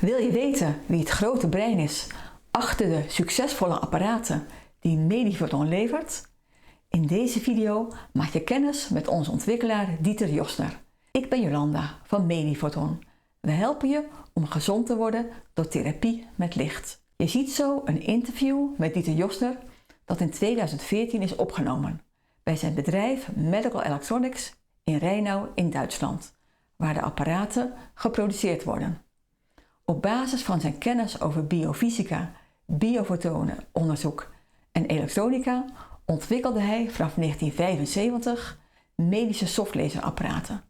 Wil je weten wie het grote brein is achter de succesvolle apparaten die Medifoton levert? In deze video maak je kennis met onze ontwikkelaar Dieter Jossner. Ik ben Jolanda van Medifoton. We helpen je om gezond te worden door therapie met licht. Je ziet zo een interview met Dieter Jossner dat in 2014 is opgenomen bij zijn bedrijf Medical Electronics in Rheinau in Duitsland, waar de apparaten geproduceerd worden. Op basis van zijn kennis over biofysica, biofotonen onderzoek en elektronica ontwikkelde hij vanaf 1975 medische softlaserapparaten.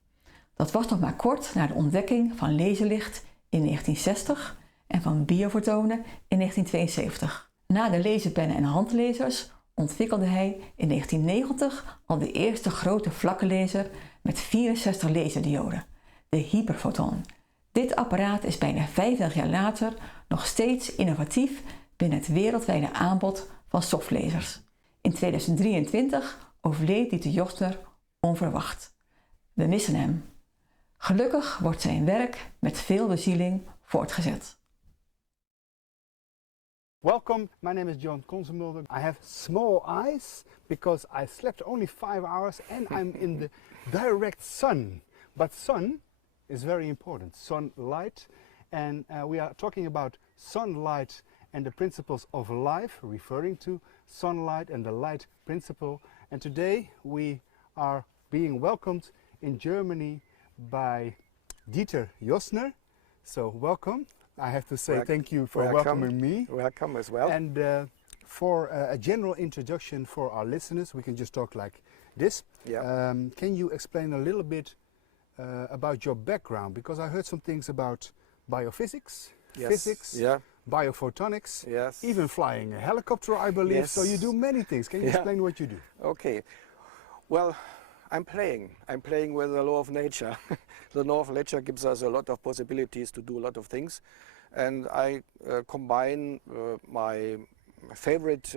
Dat was nog maar kort na de ontdekking van laserlicht in 1960 en van biofotonen in 1972. Na de laserpennen en handlezers ontwikkelde hij in 1990 al de eerste grote vlakke laser met 64 laserdioden, de Hyperfoton. Dit apparaat is bijna 50 jaar later nog steeds innovatief binnen het wereldwijde aanbod van softlasers. In 2023 overleed Dieter Jossner onverwacht. We missen hem. Gelukkig wordt zijn werk met veel bezieling voortgezet. Welcome, my name is John Konzenmulder. I have small eyes because I slept only 5 hours and I'm in the direct sun. But sun is very important, sunlight. And we are talking about sunlight and the principles of life, referring to sunlight and the light principle. And today we are being welcomed in Germany by Dieter Jossner. So welcome. I have to say thank you for welcoming me. Welcome as well. And for a general introduction for our listeners, we can just talk like this. Yeah. Can you explain a little bit about your background? Because I heard some things about biophysics, Yes. physics, Yeah. biophotonics, Yes. even flying a helicopter, I believe. Yes. So you do many things. Can you explain what you do? Okay. Well, I'm playing with the law of nature. The law of nature gives us a lot of possibilities to do a lot of things, and I combine my favorite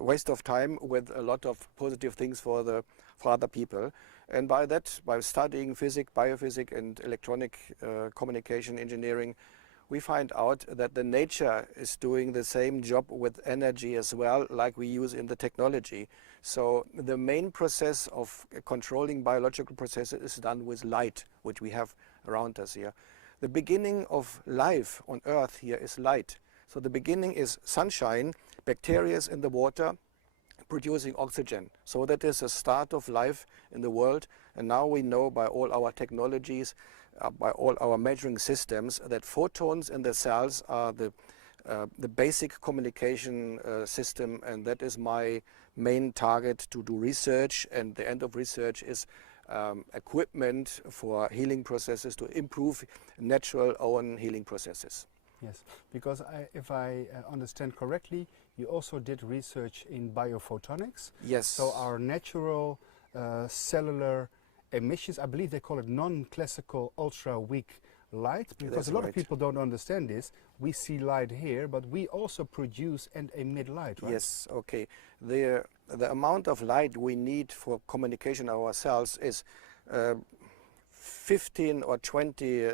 waste of time with a lot of positive things for other people. And by studying physics, biophysics, and electronic communication engineering, we find out that the nature is doing the same job with energy as well, like we use in the technology. So the main process of controlling biological processes is done with light, which we have around us here. The beginning of life on Earth here is light. So the beginning is sunshine, bacteria in the water, producing oxygen. So that is the start of life in the world. And now we know by all our technologies, by all our measuring systems, that photons in the cells are the basic communication system, and that is my main target to do research. And the end of research is equipment for healing processes to improve natural own healing processes. Yes, because if I understand correctly, you also did research in biophotonics. Yes. So our natural cellular emissions, I believe they call it non-classical ultra-weak light, because That's a lot right. of people don't understand this. We see light here, but we also produce and emit light, right? Yes, okay. The amount of light we need for communication ourselves is 15 or 20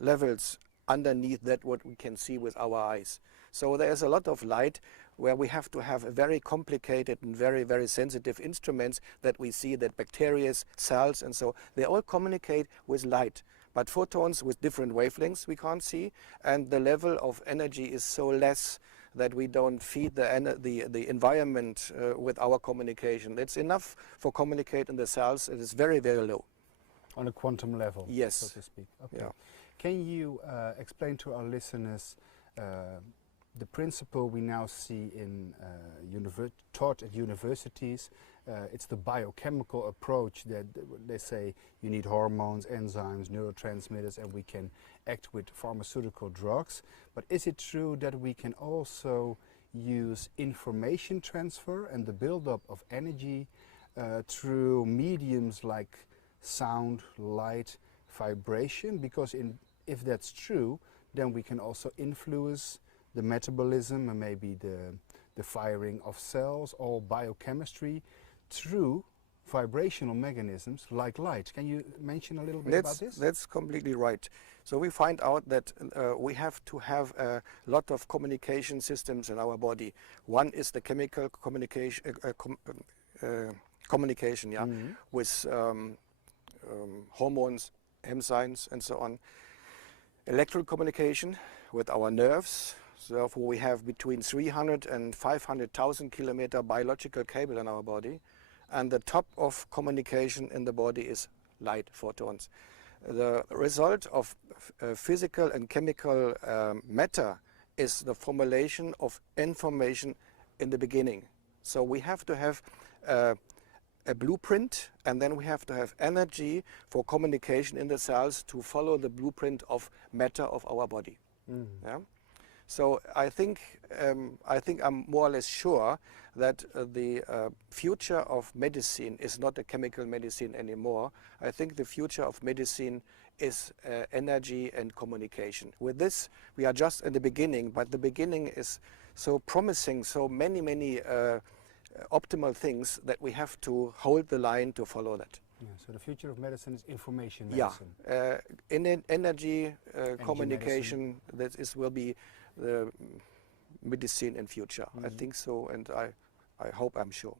levels underneath that what we can see with our eyes. So there is a lot of light where we have to have very complicated and very, very sensitive instruments that we see, that bacteria, cells, and so they all communicate with light. But photons with different wavelengths we can't see, and the level of energy is so less that we don't feed the environment with our communication. It's enough for communicate in the cells. It is very, very low. On a quantum level, Yes. so to speak. Okay. Yeah. Can you explain to our listeners the principle we now see in taught at universities? It's the biochemical approach that they say you need hormones, enzymes, neurotransmitters, and we can act with pharmaceutical drugs. But is it true that we can also use information transfer and the buildup of energy through mediums like sound, light, vibration? Because if that's true, then we can also influence the metabolism and maybe the firing of cells, all biochemistry, through vibrational mechanisms like light. Can you mention a little bit about this? That's completely right. So we find out that we have to have a lot of communication systems in our body. One is the chemical communication, communication, yeah, with hormones, enzymes, and so on. Electrical communication with our nerves. So therefore we have between 300 and 500,000 kilometer biological cable in our body. And the top of communication in the body is light photons. The result of physical and chemical matter is the formulation of information in the beginning. So we have to have a blueprint, and then we have to have energy for communication in the cells to follow the blueprint of matter of our body. Yeah? So I think I'm more or less sure that the future of medicine is not a chemical medicine anymore. I think the future of medicine is energy and communication. With this, we are just in the beginning, but the beginning is so promising, so many optimal things that we have to hold the line to follow that. Yeah, so the future of medicine is information medicine. Yeah, energy communication, medicine. Will be the medicine in future. I think so, and I hope, I'm sure.